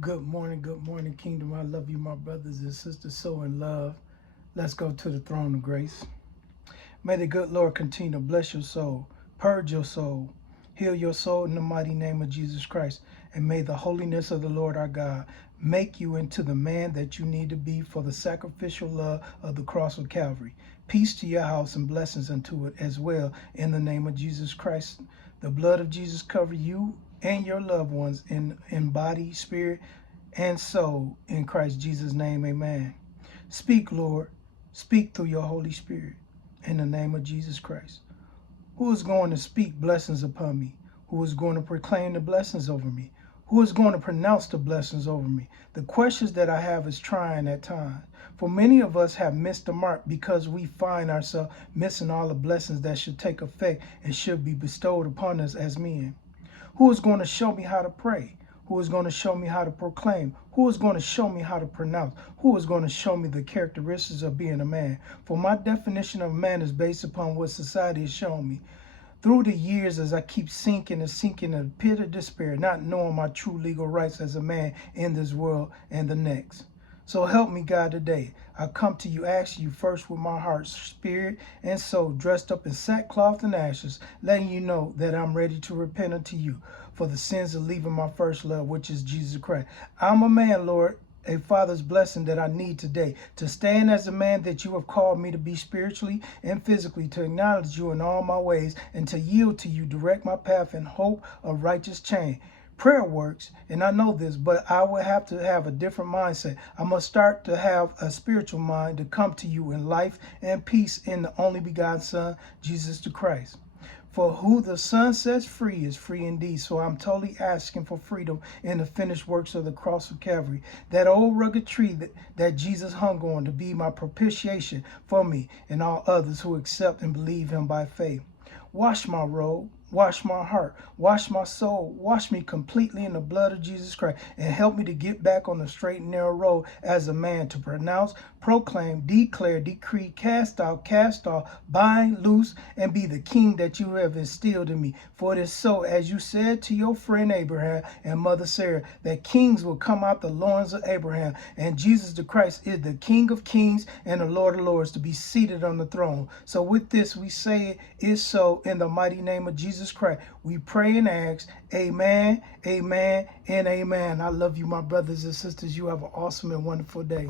Good morning, Kingdom. I love you, my brothers and sisters, so in love. Let's go to the throne of grace. May the good Lord continue to bless your soul, purge your soul, heal your soul in the mighty name of Jesus Christ. And may the holiness of the Lord our God make you into the man that you need to be for the sacrificial love of the cross of Calvary. Peace to your house and blessings unto it as well in the name of Jesus Christ. The blood of Jesus cover you and your loved ones in body, spirit, and soul in Christ Jesus' name. Amen. Speak, Lord. Speak through your Holy Spirit in the name of Jesus Christ. Who is going to speak blessings upon me? Who is going to proclaim the blessings over me? Who is going to pronounce the blessings over me? The questions that I have is trying at times. For many of us have missed the mark because we find ourselves missing all the blessings that should take effect and should be bestowed upon us as men. Who is going to show me how to pray? Who is going to show me how to proclaim? Who is going to show me how to pronounce? Who is going to show me the characteristics of being a man? For my definition of man is based upon what society has shown me. Through the years, as I keep sinking in a pit of despair, not knowing my true legal rights as a man in this world and the next. So help me, God, today. I come to you, asking you first with my heart, spirit, and soul, dressed up in sackcloth and ashes, letting you know that I'm ready to repent unto you for the sins of leaving my first love, which is Jesus Christ. I'm a man, Lord, a father's blessing that I need today to stand as a man that you have called me to be spiritually and physically, to acknowledge you in all my ways and to yield to you, direct my path in hope of righteous change. Prayer works, and I know this, but I will have to have a different mindset. I must start to have a spiritual mind to come to you in life and peace in the only begotten Son, Jesus the Christ. For who the Son sets free is free indeed. So I'm totally asking for freedom in the finished works of the cross of Calvary. That old rugged tree that Jesus hung on to be my propitiation for me and all others who accept and believe him by faith. Wash my robe, wash my heart, wash my soul, wash me completely in the blood of Jesus Christ, and help me to get back on the straight and narrow road as a man to pronounce, proclaim, declare, decree, cast out, bind, loose, and be the king that you have instilled in me. For it is so, as you said to your friend Abraham and mother Sarah, that kings will come out the loins of Abraham, and Jesus the Christ is the King of kings and the Lord of lords to be seated on the throne. So with this we say it is so in the mighty name of Jesus Christ. We pray and ask, amen, amen, and amen. I love you, my brothers and sisters. You have an awesome and wonderful day.